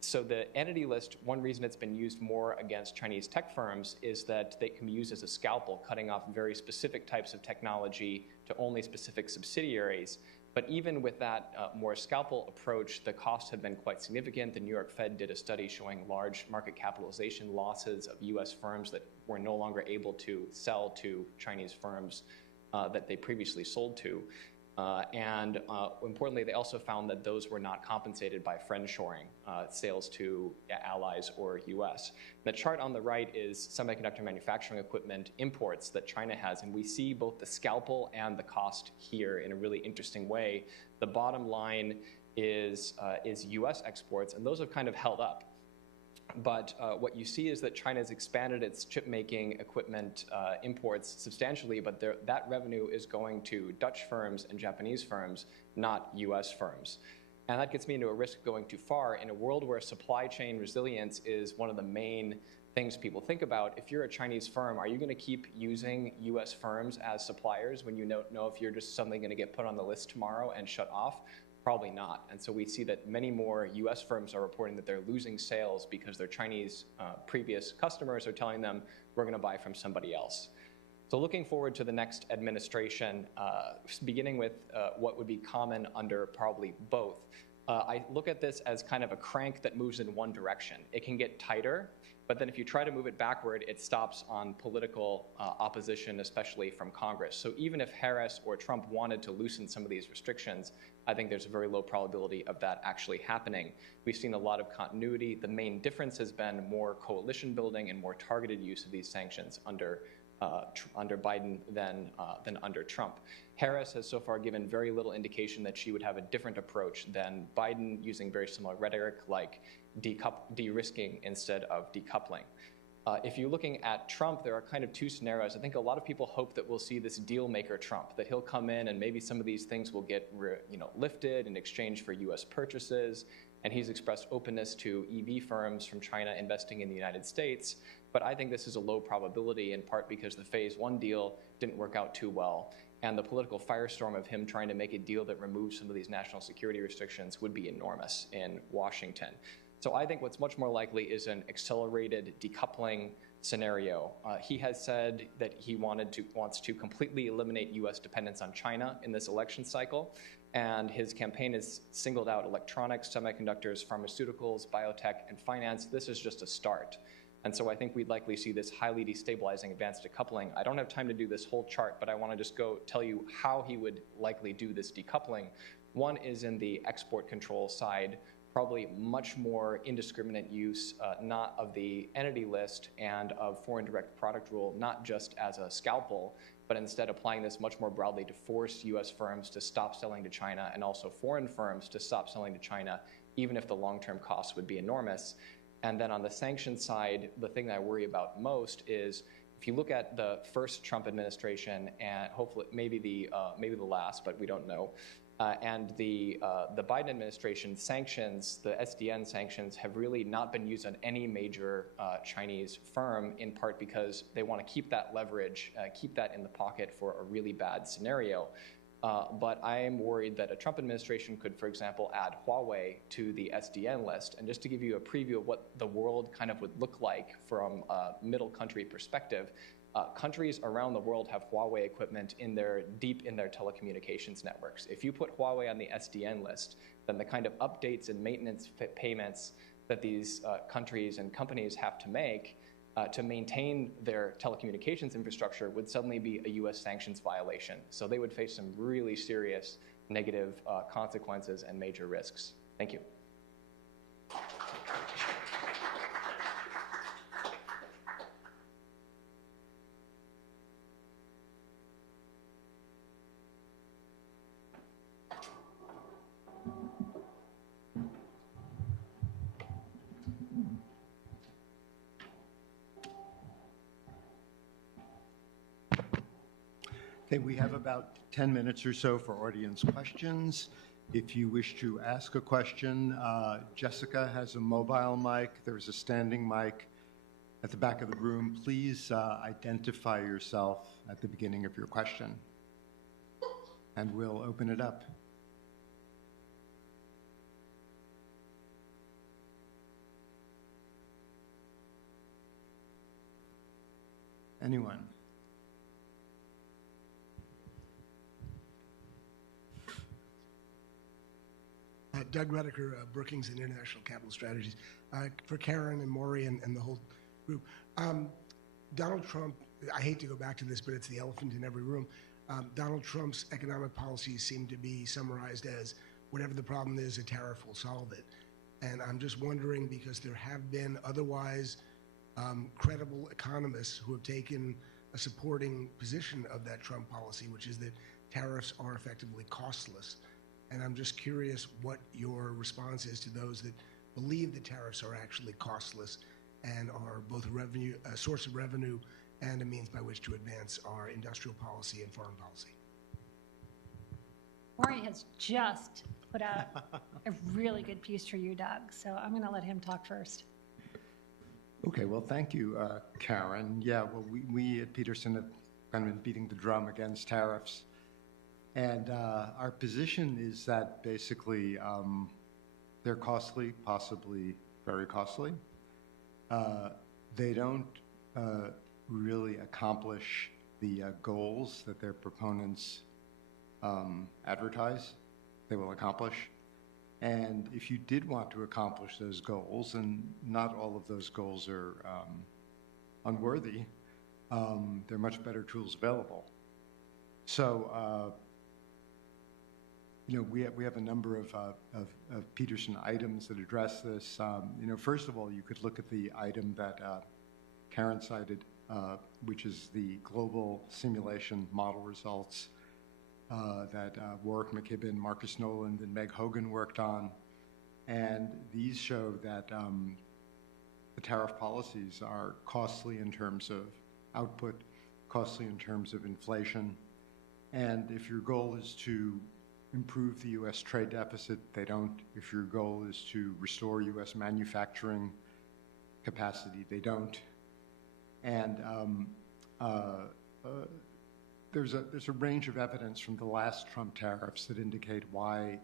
So the entity list, one reason it's been used more against Chinese tech firms is that they can be used as a scalpel, cutting off very specific types of technology to only specific subsidiaries. But even with that more scalpel approach, the costs have been quite significant. The New York Fed did a study showing large market capitalization losses of U.S. firms that were no longer able to sell to Chinese firms that they previously sold to. And importantly, they also found that those were not compensated by friendshoring, sales to allies or U.S. The chart on the right is semiconductor manufacturing equipment imports that China has, and we see both the scalpel and the cost here in a really interesting way. The bottom line is U.S. exports, and those have kind of held up. But what you see is that China has expanded its chip-making equipment imports substantially, but that revenue is going to Dutch firms and Japanese firms, not U.S. firms. And that gets me into a risk going too far. In a world where supply chain resilience is one of the main things people think about, if you're a Chinese firm, are you going to keep using U.S. firms as suppliers when you know if you're just suddenly going to get put on the list tomorrow and shut off? Probably not. And so we see that many more U.S. firms are reporting that they're losing sales because their Chinese previous customers are telling them, we're going to buy from somebody else. So looking forward to the next administration, beginning with what would be common under probably both, I look at this as kind of a crank that moves in one direction. It can get tighter, but then if you try to move it backward, it stops on political opposition, especially from Congress. So even if Harris or Trump wanted to loosen some of these restrictions, I think there's a very low probability of that actually happening. We've seen a lot of continuity. The main difference has been more coalition building and more targeted use of these sanctions under Biden than under Trump. Harris has so far given very little indication that she would have a different approach than Biden, using very similar rhetoric like de-risking instead of decoupling. If you're looking at Trump, there are kind of two scenarios. I think a lot of people hope that we'll see this deal maker Trump, that he'll come in and maybe some of these things will get lifted in exchange for U.S. purchases. And he's expressed openness to EV firms from China investing in the United States. But I think this is a low probability, in part because the Phase 1 deal didn't work out too well. And the political firestorm of him trying to make a deal that removes some of these national security restrictions would be enormous in Washington. So I think what's much more likely is an accelerated decoupling scenario. He has said that he wants to completely eliminate U.S. dependence on China in this election cycle. And his campaign has singled out electronics, semiconductors, pharmaceuticals, biotech, and finance. This is just a start. And so I think we'd likely see this highly destabilizing advanced decoupling. I don't have time to do this whole chart, but I want to just go tell you how he would likely do this decoupling. One is in the export control side probably much more indiscriminate use, not of the entity list and of foreign direct product rule, not just as a scalpel, but instead applying this much more broadly to force U.S. firms to stop selling to China and also foreign firms to stop selling to China, even if the long-term costs would be enormous. And then on the sanctions side, the thing that I worry about most is if you look at the first Trump administration and hopefully maybe the last, but we don't know, and the Biden administration sanctions, the SDN sanctions, have really not been used on any major Chinese firm, in part because they want to keep that leverage, keep that in the pocket for a really bad scenario. But I am worried that a Trump administration could, for example, add Huawei to the SDN list. And just to give you a preview of what the world kind of would look like from a middle country perspective, countries around the world have Huawei equipment deep in their telecommunications networks. If you put Huawei on the SDN list, then the kind of updates and maintenance payments that these countries and companies have to make to maintain their telecommunications infrastructure would suddenly be a U.S. sanctions violation. So they would face some really serious negative consequences and major risks. Thank you. Okay, we have about 10 minutes or so for audience questions. If you wish to ask a question, Jessica has a mobile mic. There's a standing mic at the back of the room. Please identify yourself at the beginning of your question, and we'll open it up. Anyone? Doug Redeker, Brookings and International Capital Strategies. For Karen and Maury and the whole group. Donald Trump, I hate to go back to this, but it's the elephant in every room. Donald Trump's economic policies seem to be summarized as whatever the problem is, a tariff will solve it. And I'm just wondering, because there have been otherwise credible economists who have taken a supporting position of that Trump policy, which is that tariffs are effectively costless. And I'm just curious what your response is to those that believe that tariffs are actually costless and are both a source of revenue and a means by which to advance our industrial policy and foreign policy. Maury has just put out a really good piece for you, Doug. So I'm going to let him talk first. Okay, well, thank you, Karen. Yeah, well, we at Peterson have kind of been beating the drum against tariffs. And our position is that basically they're costly, possibly very costly. They don't really accomplish the goals that their proponents advertise they will accomplish. And if you did want to accomplish those goals, and not all of those goals are unworthy, there are much better tools available. So, we have a number of Peterson items that address this. First of all, you could look at the item that Karen cited, which is the global simulation model results that Warwick McKibben, Marcus Noland, and Meg Hogan worked on. And these show that the tariff policies are costly in terms of output, costly in terms of inflation. And if your goal is to improve the U.S. trade deficit, they don't. If your goal is to restore U.S. manufacturing capacity, they don't. And there's a range of evidence from the last Trump tariffs that indicate why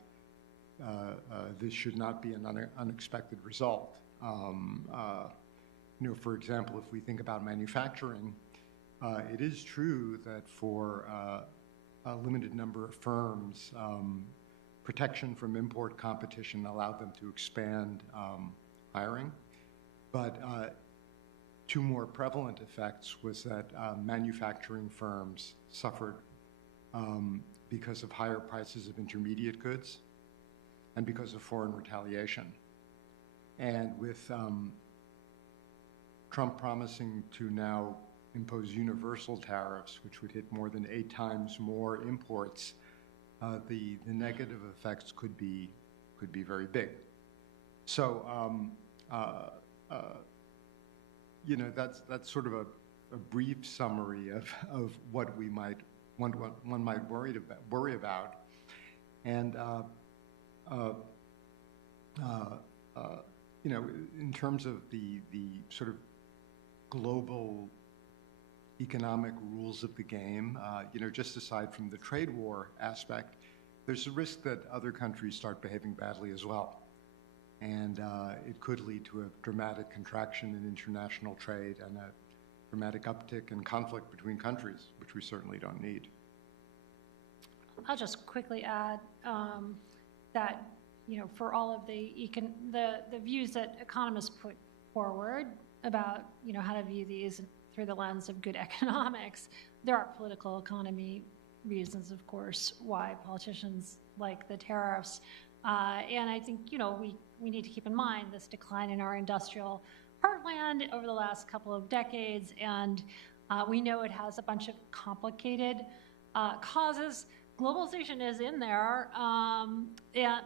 this should not be an unexpected result. For example, if we think about manufacturing, it is true that for a limited number of firms, protection from import competition allowed them to expand hiring. But two more prevalent effects was that manufacturing firms suffered because of higher prices of intermediate goods. and because of foreign retaliation. And with Trump promising to now impose universal tariffs, which would hit more than 8 times more imports, the negative effects could be very big. So, you know, that's sort of a brief summary of what one might worry about, and you know, in terms of the sort of global economic rules of the game, you know, just aside from the trade war aspect, there's a risk that other countries start behaving badly as well. And it could lead to a dramatic contraction in international trade and a dramatic uptick in conflict between countries, which we certainly don't need. I'll just quickly add that, you know, for all of the views that economists put forward about, you know, how to view these through the lens of good economics, there are political economy reasons, of course, why politicians like the tariffs. And I think, you know, we need to keep in mind this decline in our industrial heartland over the last couple of decades, and we know it has a bunch of complicated causes. Globalization is in there,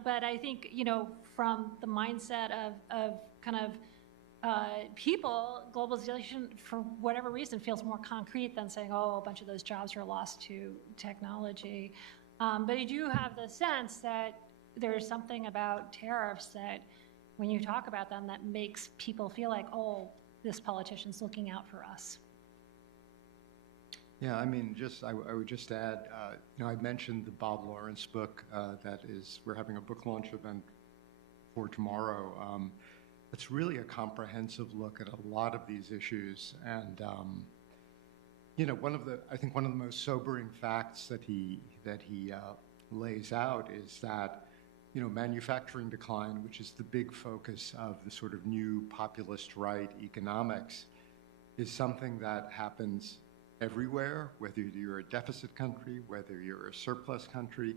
but I think, you know, from the mindset of kind of people, globalization, for whatever reason, feels more concrete than saying, oh, a bunch of those jobs are lost to technology. But I do have the sense that there's something about tariffs that, when you talk about them, that makes people feel like, oh, this politician's looking out for us. Yeah, I mean, I would just add, you know, I mentioned the Bob Lawrence book we're having a book launch event for tomorrow. It's really a comprehensive look at a lot of these issues. And, you know, I think one of the most sobering facts that he lays out is that, you know, manufacturing decline, which is the big focus of the sort of new populist right economics, is something that happens everywhere, whether you're a deficit country, whether you're a surplus country.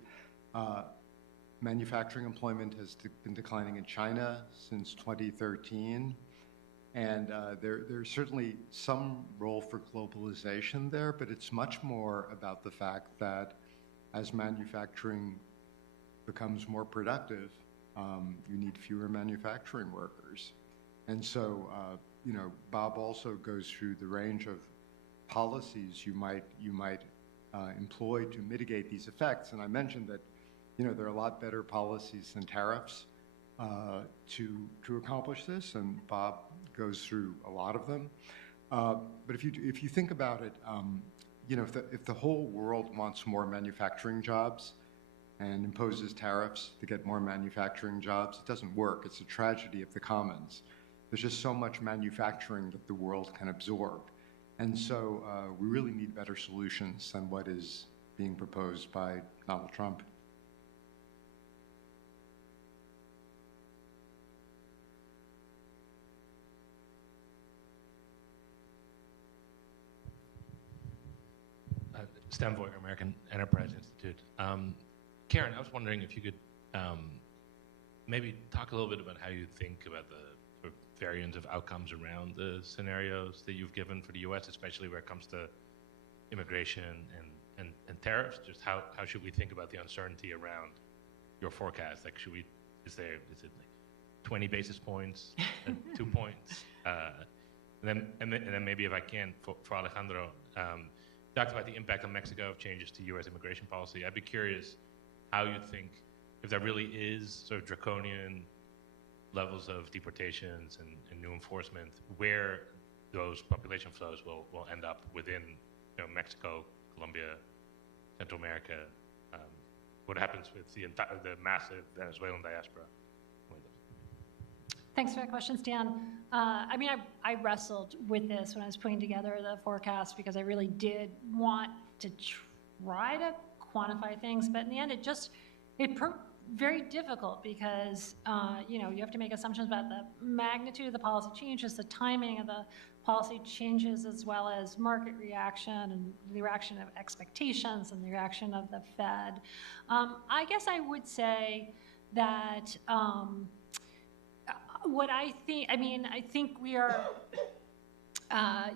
Manufacturing employment has been declining in China since 2013. And there's certainly some role for globalization there, but it's much more about the fact that as manufacturing becomes more productive, you need fewer manufacturing workers. And so, you know, Bob also goes through the range of policies you might employ to mitigate these effects. And I mentioned that, you know, there are a lot better policies than tariffs to accomplish this, and Bob goes through a lot of them. But if you think about it, you know, if the whole world wants more manufacturing jobs and imposes tariffs to get more manufacturing jobs, it doesn't work. It's a tragedy of the commons. There's just so much manufacturing that the world can absorb. And so we really need better solutions than what is being proposed by Donald Trump. Stan Voyer, American Enterprise Institute. Karen, I was wondering if you could maybe talk a little bit about how you think about the sort of variance of outcomes around the scenarios that you've given for the U.S., especially where it comes to immigration and tariffs. Just how should we think about the uncertainty around your forecast? Like, is it like 20 basis points, 2 points? And then maybe if I can, for Alejandro, talked about the impact on Mexico of changes to U.S. immigration policy. I'd be curious how you think, if there really is sort of draconian levels of deportations and new enforcement, where those population flows will end up within, you know, Mexico, Colombia, Central America. What happens with the massive Venezuelan diaspora? Thanks for that question, Stan. I mean, I wrestled with this when I was putting together the forecast because I really did want to try to quantify things, but in the end, it proved very difficult because, you know, you have to make assumptions about the magnitude of the policy changes, the timing of the policy changes, as well as market reaction and the reaction of expectations and the reaction of the Fed. I guess I would say that what I think, I think we are, I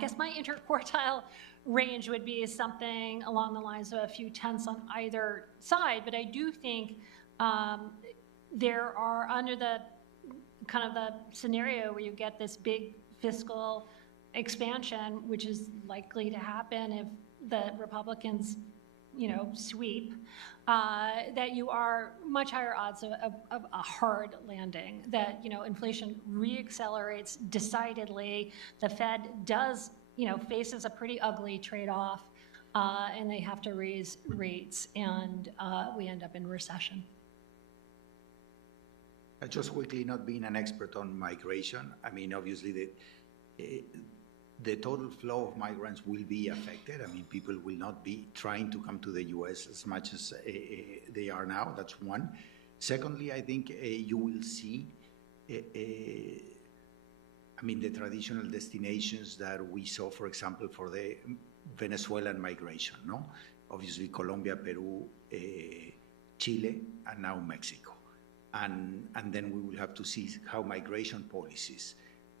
guess my interquartile range would be something along the lines of a few tenths on either side, but I do think there are, under the kind of the scenario where you get this big fiscal expansion, which is likely to happen if the Republicans, sweep, that you are much higher odds of a hard landing, that, inflation reaccelerates decidedly. The Fed does, faces a pretty ugly trade-off, and they have to raise rates, and we end up in recession. Just quickly, not being an expert on migration, obviously the total flow of migrants will be affected. People will not be trying to come to the U.S. as much as they are now. That's one. Secondly, I think you will see, the traditional destinations that we saw, for example, for the Venezuelan migration, no? Obviously, Colombia, Peru, Chile, and now Mexico. And then we will have to see how migration policies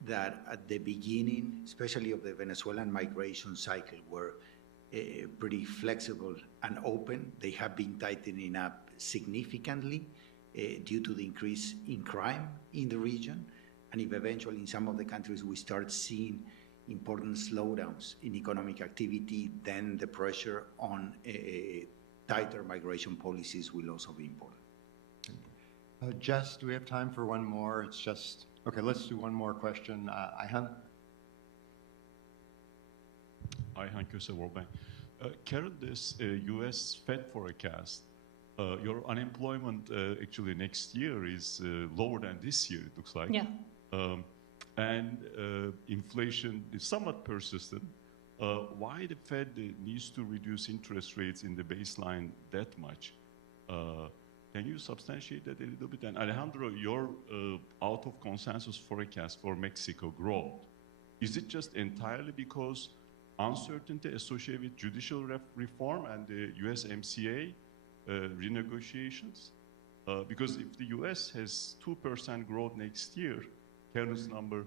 that at the beginning, especially of the Venezuelan migration cycle, were pretty flexible and open. They have been tightening up significantly due to the increase in crime in the region. And if eventually in some of the countries we start seeing important slowdowns in economic activity, then the pressure on tighter migration policies will also be important. Jess, do we have time for one more? It's just, okay, let's do one more question. Ayhan? Ayhan Köse, World Bank. Karen, this U.S. Fed forecast, your unemployment actually next year is lower than this year, it looks like. Yeah. And inflation is somewhat persistent. Why the Fed needs to reduce interest rates in the baseline that much? Can you substantiate that a little bit? And Alejandro, your out of consensus forecast for Mexico growth, is it just entirely because uncertainty associated with judicial reform and the USMCA renegotiations? Because if the US has 2% growth next year, Karen's number,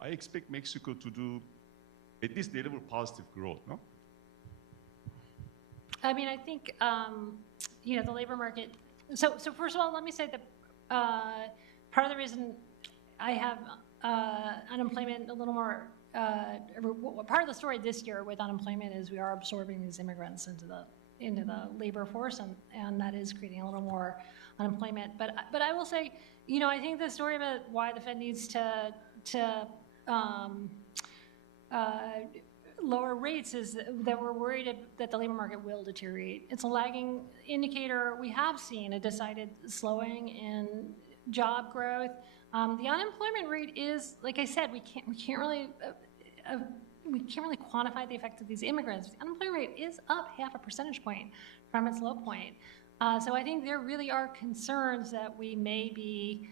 I expect Mexico to do at least deliver positive growth, no? I think, the labor market. So first of all, let me say that part of the reason I have unemployment a little more, part of the story this year with unemployment is we are absorbing these immigrants into the labor force, and that is creating a little more unemployment. But I will say, I think the story about why the Fed needs to lower rates is that we're worried that the labor market will deteriorate. It's a lagging indicator. We have seen a decided slowing in job growth. The unemployment rate is, like I said, we can't really quantify the effect of these immigrants. The unemployment rate is up 0.5 percentage point from its low point. So I think there really are concerns that we may be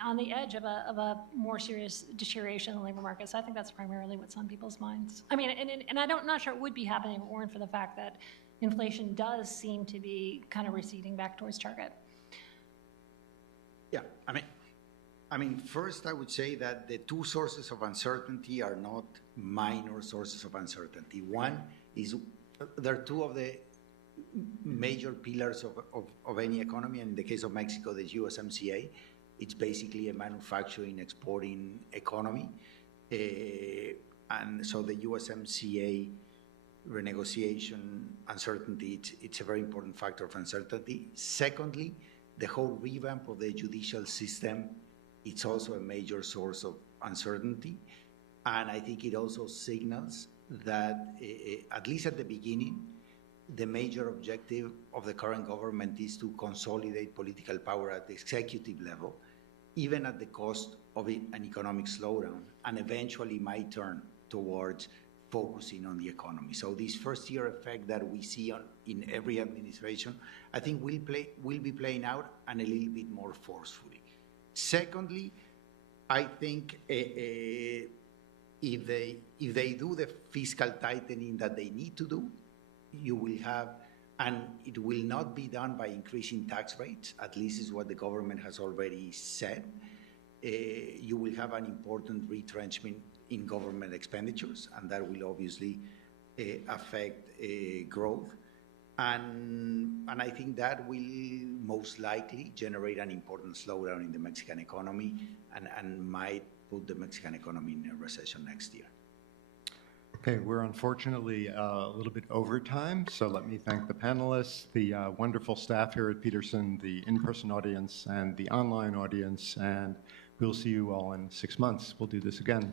on the edge of a more serious deterioration in the labor market. So I think that's primarily what's on people's minds. And I'm not sure it would be happening if it weren't for the fact that inflation does seem to be kind of receding back towards target. Yeah, first I would say that the two sources of uncertainty are not minor sources of uncertainty. One is, there are two of the major pillars of any economy, and in the case of Mexico, the USMCA. It's basically a manufacturing, exporting economy. And so the USMCA renegotiation uncertainty, it's a very important factor of uncertainty. Secondly, the whole revamp of the judicial system, it's also a major source of uncertainty. And I think it also signals that, at least at the beginning, the major objective of the current government is to consolidate political power at the executive level, even at the cost of an economic slowdown, and eventually might turn towards focusing on the economy. So this first-year effect that we see in every administration, I think will be playing out, and a little bit more forcefully. Secondly, I think if they do the fiscal tightening that they need to do, you will have, and it will not be done by increasing tax rates, at least is what the government has already said. You will have an important retrenchment in government expenditures, and that will obviously affect growth. And I think that will most likely generate an important slowdown in the Mexican economy and might put the Mexican economy in a recession next year. Okay, we're unfortunately a little bit over time, so let me thank the panelists, the wonderful staff here at Peterson, the in-person audience, and the online audience, and we'll see you all in 6 months. We'll do this again.